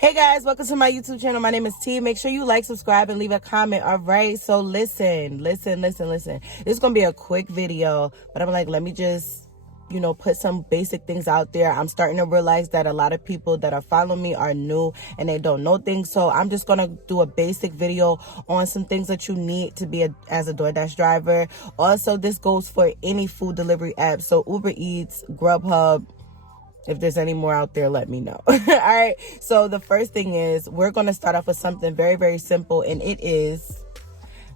Hey guys, welcome to my YouTube channel. My name is T. Make sure you like, subscribe, and leave a comment. All right, so listen. This is gonna be a quick video, but I'm like, let me just put some basic things out there. I'm starting to realize that a lot of people that are following me are new and they don't know things. So I'm just gonna do a basic video on some things that you need to be as a Doordash driver. Also, this goes for any food delivery app. So Uber Eats, Grubhub. If there's any more out there, let me know. All right. So the first thing is we're going to start off with something very, very simple. And it is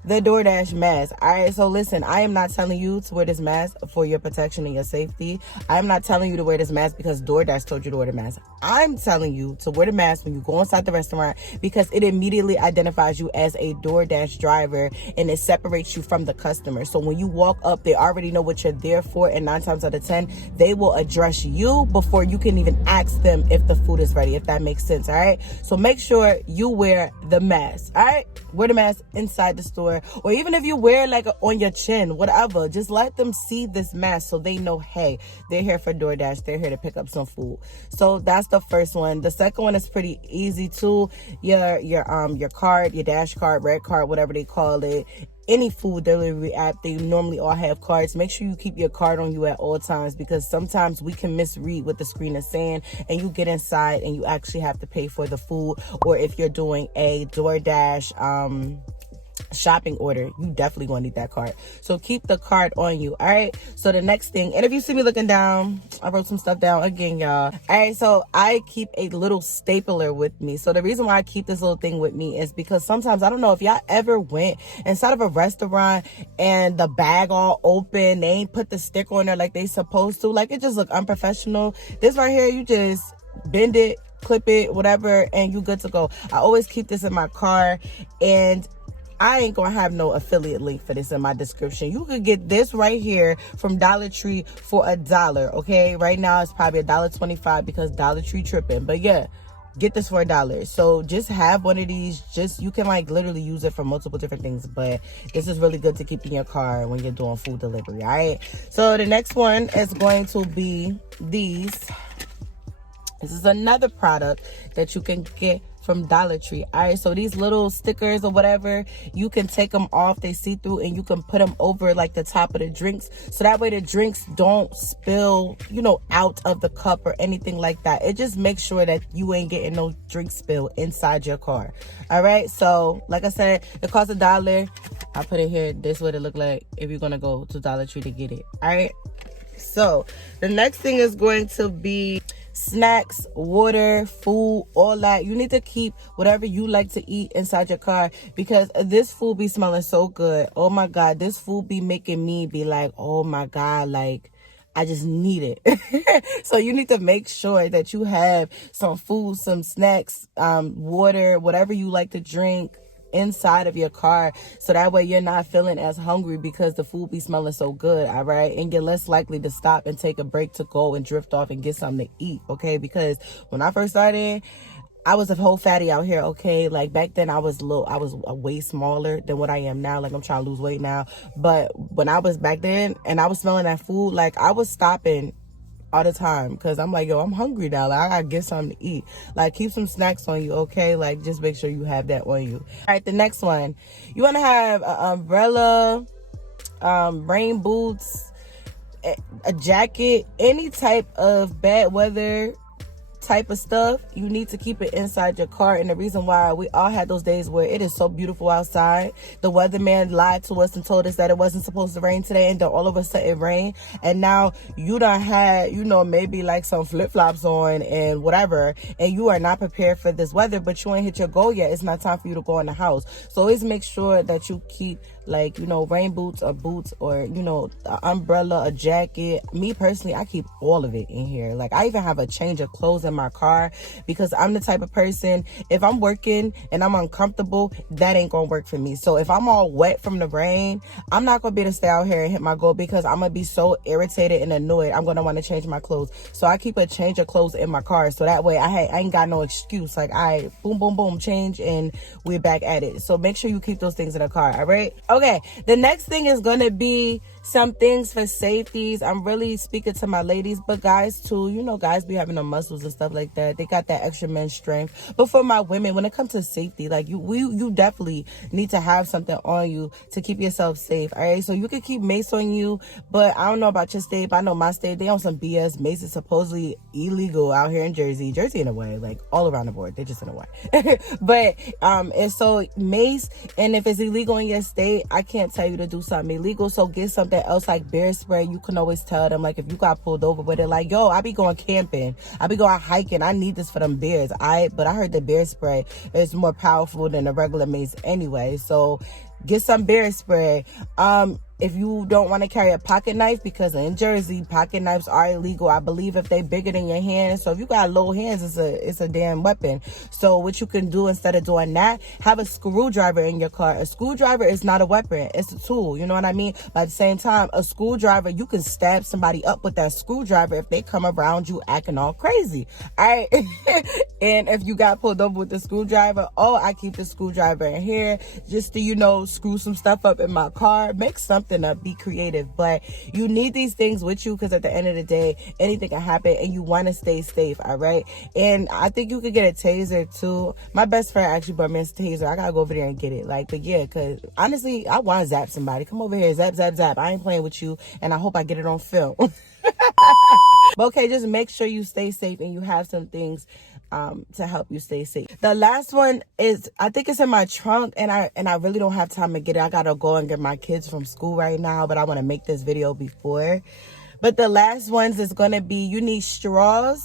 the Doordash mask. All right, so listen, I am not telling you to wear this mask for your protection and your safety. I'm not telling you to wear this mask because Doordash told you to wear the mask. I'm telling you to wear the mask when you go inside the restaurant because it immediately identifies you as a Doordash driver and it separates you from the customer. So when you walk up, they already know what you're there for, and 9 times out of 10, they will address you before you can even ask them if the food is ready, if that makes sense. All right, so make sure you wear the mask. All right, wear the mask inside the store. Or even if you wear like on your chin, whatever, just let them see this mask so they know, hey, they're here for Doordash. They're here to pick up some food. So that's the first one. The second one is pretty easy too. Your card, your Dash card, red card, whatever they call it. Any food delivery app, they normally all have cards. Make sure you keep your card on you at all times because sometimes we can misread what the screen is saying and you get inside and you actually have to pay for the food. Or if you're doing a Doordash shopping order, you definitely gonna need that card, so keep the card on you. All right, so the next thing, and if you see me looking down, I wrote some stuff down again, y'all. All right, so I keep a little stapler with me. So the reason why I keep this little thing with me is because sometimes, I don't know if y'all ever went inside of a restaurant and the bag all open, they ain't put the sticker on there like they supposed to, like it just look unprofessional. This right here, you just bend it, clip it, whatever, and you good to go. I always keep this in my car, and I ain't gonna have no affiliate link for this in my description. You could get this right here from Dollar Tree for $1. Okay, right now it's probably $1.25 because Dollar Tree tripping. But yeah, get this for $1. So just have one of these. Just, you can like literally use it for multiple different things. But this is really good to keep in your car when you're doing food delivery. All right. So the next one is going to be these. This is another product that you can get from Dollar Tree. All right, so these little stickers or whatever, you can take them off, they see through, and you can put them over like the top of the drinks, so that way the drinks don't spill out of the cup or anything like that. It just makes sure that you ain't getting no drink spill inside your car. All right, so like I said, it costs $1. I put it here. This is what it look like if you're gonna go to Dollar Tree to get it. All right, so the next thing is going to be snacks, water, food, all that. You need to keep whatever you like to eat inside your car because this food be smelling so good. Oh my God, this food be making me be like, oh my God, like I just need it. So you need to make sure that you have some food, some snacks, water, whatever you like to drink inside of your car, so that way you're not feeling as hungry because the food be smelling so good. All right, and you're less likely to stop and take a break to go and drift off and get something to eat. Okay, because when I first started, I was a whole fatty out here. Okay, like back then I was way smaller than what I am now. Like I'm trying to lose weight now, but when I was back then and I was smelling that food, like I was stopping all the time because I'm like, yo, I'm hungry now. Like I gotta get something to eat. Like keep some snacks on you, okay? Like just make sure you have that on you. All right, the next one, you want to have an umbrella, rain boots, a jacket, any type of bad weather type of stuff. You need to keep it inside your car. And the reason why, we all had those days where it is so beautiful outside. The weatherman lied to us and told us that it wasn't supposed to rain today, and then all of a sudden it rained, and now you done had maybe like some flip-flops on and whatever, and you are not prepared for this weather, but you ain't hit your goal yet. It's not time for you to go in the house. So always make sure that you keep like rain boots or boots or an umbrella, a jacket. Me personally, I keep all of it in here. Like I even have a change of clothes in my car because I'm the type of person, if I'm working and I'm uncomfortable, that ain't gonna work for me. So if I'm all wet from the rain, I'm not gonna be able to stay out here and hit my goal because I'm gonna be so irritated and annoyed. I'm gonna want to change my clothes. So I keep a change of clothes in my car, so that way I ain't got no excuse. Like I boom boom boom change and we're back at it. So make sure you keep those things in the car. All right. Okay, the next thing is gonna be some things for safeties. I'm really speaking to my ladies, but guys too. You know, guys be having the muscles and stuff like that. They got that extra men's strength. But for my women, when it comes to safety, like you definitely need to have something on you to keep yourself safe. All right, so you can keep mace on you, but I don't know about your state, but I know my state, they on some BS. Mace is supposedly illegal out here in Jersey in a way, like all around the board, they just in a way. But and so mace, and if it's illegal in your state, I can't tell you to do something illegal. So get something else like bear spray. You can always tell them, like, if you got pulled over with it, like, yo, I be going camping, I be going hiking, I need this for them bears. But I heard the bear spray is more powerful than a regular mace anyway. So get some bear spray. If you don't want to carry a pocket knife, because in Jersey, pocket knives are illegal, I believe, if they bigger than your hands. So if you got little hands, it's a damn weapon. So what you can do instead of doing that, have a screwdriver in your car. A screwdriver is not a weapon, it's a tool. You know what I mean? But at the same time, a screwdriver, you can stab somebody up with that screwdriver if they come around you acting all crazy. All right. And if you got pulled over with the screwdriver, I keep the screwdriver in here just to, you know, screw some stuff up in my car, make something up, be creative. But you need these things with you, because at the end of the day, anything can happen, and you want to stay safe. All right. And I think you could get a taser too. My best friend actually brought me a taser. I gotta go over there and get it. Like, but yeah, because honestly, I want to zap somebody. Come over here, zap, zap, zap. I ain't playing with you, and I hope I get it on film. But okay, just make sure you stay safe and you have some things to help you stay safe. The last one is, I think it's in my trunk, and I really don't have time to get it. I gotta go and get my kids from school right now, but I want to make this video before. But the last ones is gonna be, you need straws.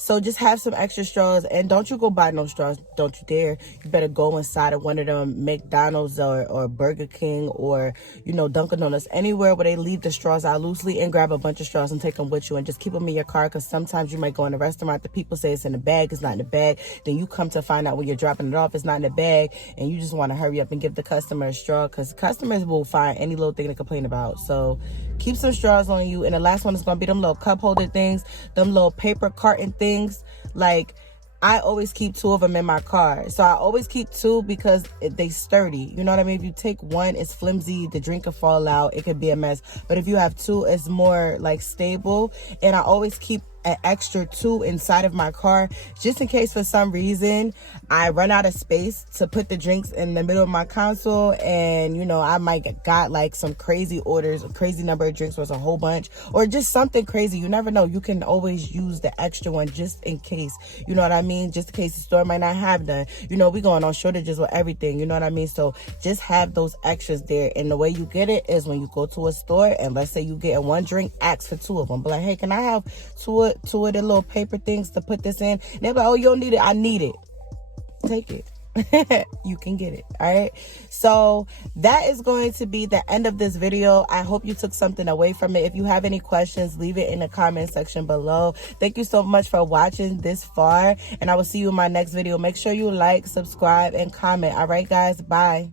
So just have some extra straws, and don't you go buy no straws. Don't you dare. You better go inside of one of them McDonald's or Burger King or, you know, Dunkin' Donuts, anywhere where they leave the straws out loosely, and grab a bunch of straws and take them with you, and just keep them in your car, because sometimes you might go in a restaurant, the people say it's in the bag, it's not in the bag. Then you come to find out when you're dropping it off, it's not in the bag, and you just want to hurry up and give the customer a straw, because customers will find any little thing to complain about. So keep some straws on you. And the last one is going to be them little cup holder things, them little paper carton things. Like, I always keep 2 of them in my car. So I always keep 2 because they sturdy. You know what I mean? If you take 1, it's flimsy. The drink could fall out. It could be a mess. But if you have 2, it's more like stable. And I always keep an extra 2 inside of my car, just in case for some reason I run out of space to put the drinks in the middle of my console, and, you know, I might got like some crazy orders, a crazy number of drinks, was a whole bunch, or just something crazy. You never know. You can always use the extra one just in case. You know what I mean? Just in case the store might not have none. You know, we going on shortages with everything. You know what I mean? So just have those extras there. And the way you get it is when you go to a store, and let's say you get 1 drink, ask for 2 of them. But like, hey, can I have two of the little paper things to put this in? And they're like, oh, you don't need it. I need it. Take it. You can get it. All right. So that is going to be the end of this video. I hope you took something away from it. If you have any questions, leave it in the comment section below. Thank you so much for watching this far, and I will see you in my next video. Make sure you like, subscribe, and comment. All right, guys. Bye.